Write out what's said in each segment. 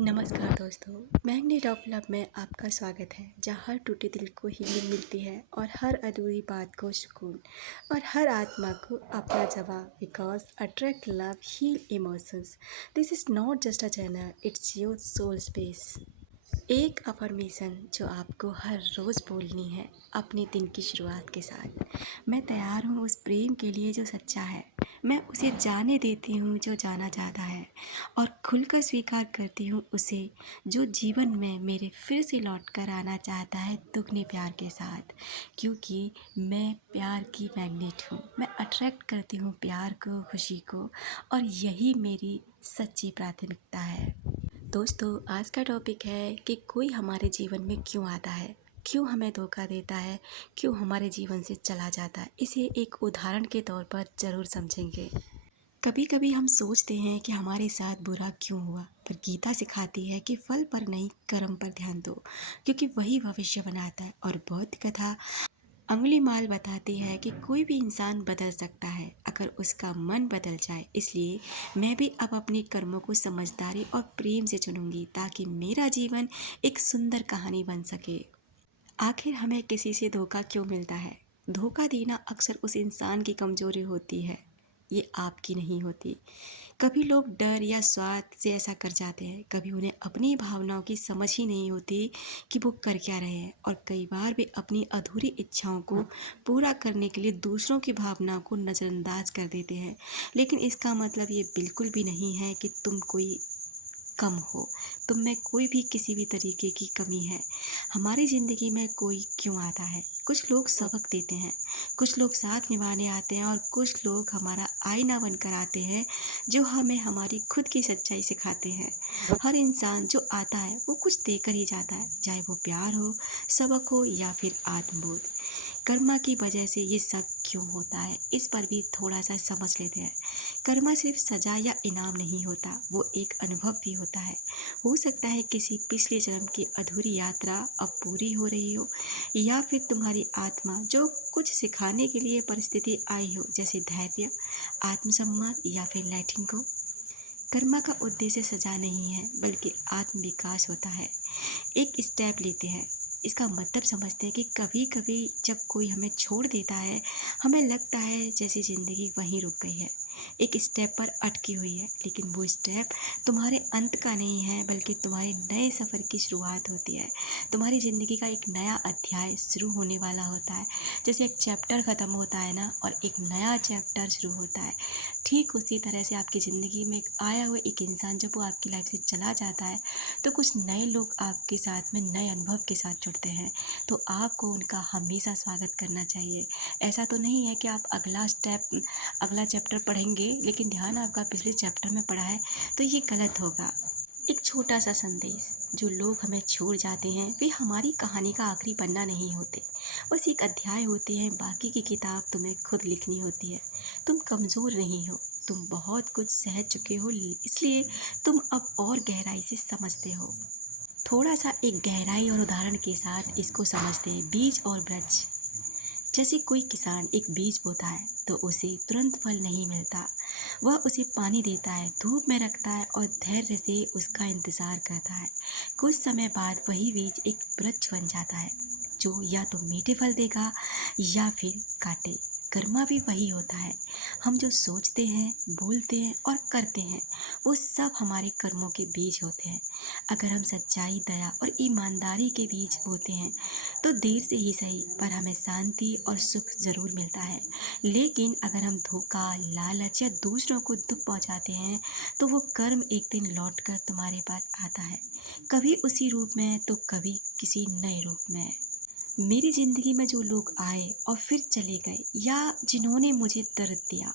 नमस्कार दोस्तों, magnet of love में आपका स्वागत है, जहाँ हर टूटे दिल को हीलिंग मिलती है और हर अधूरी बात को सुकून और हर आत्मा को अपना जवाब। Because attract love heal emotions. This is not just a channel, it's your soul space. एक अफर्मेशन जो आपको हर रोज़ बोलनी है अपने दिन की शुरुआत के साथ। मैं तैयार हूँ उस प्रेम के लिए जो सच्चा है। मैं उसे जाने देती हूँ जो जाना चाहता है, और खुलकर स्वीकार करती हूँ उसे जो जीवन में मेरे फिर से लौट कर आना चाहता है दुगने प्यार के साथ। क्योंकि मैं प्यार की मैग्नेट हूँ, मैं अट्रैक्ट करती हूँ प्यार को, खुशी को, और यही मेरी सच्ची प्राथमिकता है। दोस्तों, आज का टॉपिक है कि कोई हमारे जीवन में क्यों आता है, क्यों हमें धोखा देता है, क्यों हमारे जीवन से चला जाता है। इसे एक उदाहरण के तौर पर ज़रूर समझेंगे। कभी कभी हम सोचते हैं कि हमारे साथ बुरा क्यों हुआ, पर गीता सिखाती है कि फल पर नहीं कर्म पर ध्यान दो, क्योंकि वही भविष्य बनाता है। और बौद्ध कथा अंगुलीमाल बताती है कि कोई भी इंसान बदल सकता है अगर उसका मन बदल जाए। इसलिए मैं भी अब अपने कर्मों को समझदारी और प्रेम से चुनूंगी, ताकि मेरा जीवन एक सुंदर कहानी बन सके। आखिर हमें किसी से धोखा क्यों मिलता है? धोखा देना अक्सर उस इंसान की कमजोरी होती है, ये आपकी नहीं होती। कभी लोग डर या स्वार्थ से ऐसा कर जाते हैं, कभी उन्हें अपनी भावनाओं की समझ ही नहीं होती कि वो कर क्या रहे हैं, और कई बार वे अपनी अधूरी इच्छाओं को पूरा करने के लिए दूसरों की भावनाओं को नज़रअंदाज कर देते हैं। लेकिन इसका मतलब ये बिल्कुल भी नहीं है कि तुम कोई कम हो, तुम में कोई भी किसी भी तरीके की कमी है। हमारी ज़िंदगी में कोई क्यों आता है? कुछ लोग सबक देते हैं, कुछ लोग साथ निभाने आते हैं, और कुछ लोग हमारा आईना बनकर आते हैं जो हमें हमारी खुद की सच्चाई सिखाते हैं। हर इंसान जो आता है वो कुछ देकर ही जाता है, चाहे वो प्यार हो, सबक हो, या फिर आत्मबोध। कर्मा की वजह से ये सब क्यों होता है, इस पर भी थोड़ा सा समझ लेते हैं। कर्मा सिर्फ सजा या इनाम नहीं होता, वो एक अनुभव भी होता है। हो सकता है किसी पिछले जन्म की अधूरी यात्रा अब पूरी हो रही हो, या फिर तुम्हारी आत्मा जो कुछ सिखाने के लिए परिस्थिति आई हो, जैसे धैर्य, आत्मसम्मान, या फिर लैटिंग को। कर्मा का उद्देश्य सजा नहीं है, बल्कि आत्म विकास होता है। एक स्टेप लेते हैं, इसका मतलब समझते हैं कि कभी कभी जब कोई हमें छोड़ देता है, हमें लगता है जैसे ज़िंदगी वहीं रुक गई है, एक स्टेप पर अटकी हुई है। लेकिन वो स्टेप तुम्हारे अंत का नहीं है, बल्कि तुम्हारे नए सफ़र की शुरुआत होती है। तुम्हारी ज़िंदगी का एक नया अध्याय शुरू होने वाला होता है। जैसे एक चैप्टर ख़त्म होता है ना, और एक नया चैप्टर शुरू होता है, ठीक उसी तरह से आपकी ज़िंदगी में आया हुआ एक इंसान जब वो आपकी लाइफ से चला जाता है, तो कुछ नए लोग आपके साथ में नए अनुभव के साथ जुड़ते हैं। तो आपको उनका हमेशा स्वागत करना चाहिए। ऐसा तो नहीं है कि आप अगला चैप्टर पढ़ेंगे लेकिन ध्यान आपका पिछले चैप्टर में पड़ा है, तो ये गलत होगा। एक छोटा सा संदेश, जो लोग हमें छोड़ जाते हैं वे हमारी कहानी का आखिरी पन्ना नहीं होते, बस एक अध्याय होते हैं। बाकी की किताब तुम्हें खुद लिखनी होती है। तुम कमज़ोर नहीं हो, तुम बहुत कुछ सह चुके हो, इसलिए तुम अब और गहराई से समझते हो। थोड़ा सा एक गहराई और उदाहरण के साथ इसको समझते हैं। बीज और वृक्ष। जैसे कोई किसान एक बीज बोता है तो उसे तुरंत फल नहीं मिलता। वह उसे पानी देता है, धूप में रखता है, और धैर्य से उसका इंतज़ार करता है। कुछ समय बाद वही बीज एक वृक्ष बन जाता है, जो या तो मीठे फल देगा या फिर कांटे। कर्मा भी वही होता है। हम जो सोचते हैं, बोलते हैं और करते हैं, वो सब हमारे कर्मों के बीज होते हैं। अगर हम सच्चाई, दया और ईमानदारी के बीज बोते हैं, तो देर से ही सही, पर हमें शांति और सुख ज़रूर मिलता है। लेकिन अगर हम धोखा, लालच या दूसरों को दुख पहुंचाते हैं, तो वो कर्म एक दिन लौट कर तुम्हारे पास आता है, कभी उसी रूप में तो कभी किसी नए रूप में। मेरी ज़िंदगी में जो लोग आए और फिर चले गए, या जिन्होंने मुझे दर्द दिया,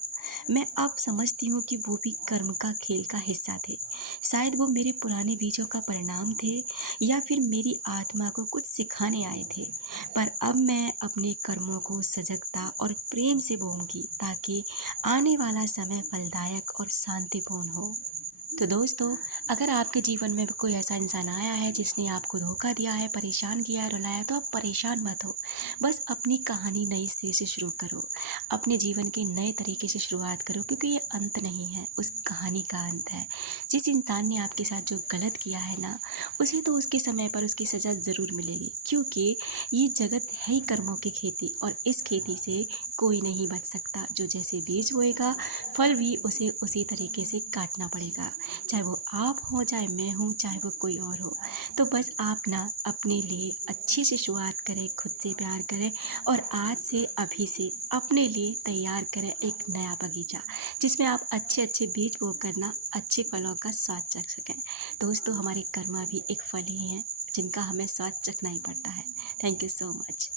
मैं अब समझती हूँ कि वो भी कर्म का खेल का हिस्सा थे। शायद वो मेरे पुराने बीजों का परिणाम थे, या फिर मेरी आत्मा को कुछ सिखाने आए थे। पर अब मैं अपने कर्मों को सजगता और प्रेम से बोऊंगी, ताकि आने वाला समय फलदायक और शांतिपूर्ण हो। तो दोस्तों, अगर आपके जीवन में भी कोई ऐसा इंसान आया है जिसने आपको धोखा दिया है, परेशान किया है, रुलाया है, तो आप परेशान मत हो। बस अपनी कहानी नई सिरे से शुरू करो। अपने जीवन के नए तरीके से शुरुआत करो, क्योंकि ये अंत नहीं है, उस कहानी का अंत है। जिस इंसान ने आपके साथ जो गलत किया है ना, उसे तो उसके समय पर उसकी सज़ा ज़रूर मिलेगी, क्योंकि ये जगत है ही कर्मों की खेती, और इस खेती से कोई नहीं बच सकता। जो जैसे बीज बोएगा, फल भी उसे उसी तरीके से काटना पड़ेगा। चाहे वो आप हो, चाहे मैं हूँ, चाहे वो कोई और हो। तो बस आप ना अपने लिए अच्छे से शुरुआत करें, खुद से प्यार करें, और आज से अभी से अपने लिए तैयार करें एक नया बगीचा, जिसमें आप अच्छे अच्छे बीज बोकर ना अच्छे फलों का स्वाद चख सकें। दोस्तों, हमारे कर्मा भी एक फल ही हैं, जिनका हमें स्वाद चखना ही पड़ता है। Thank you so much.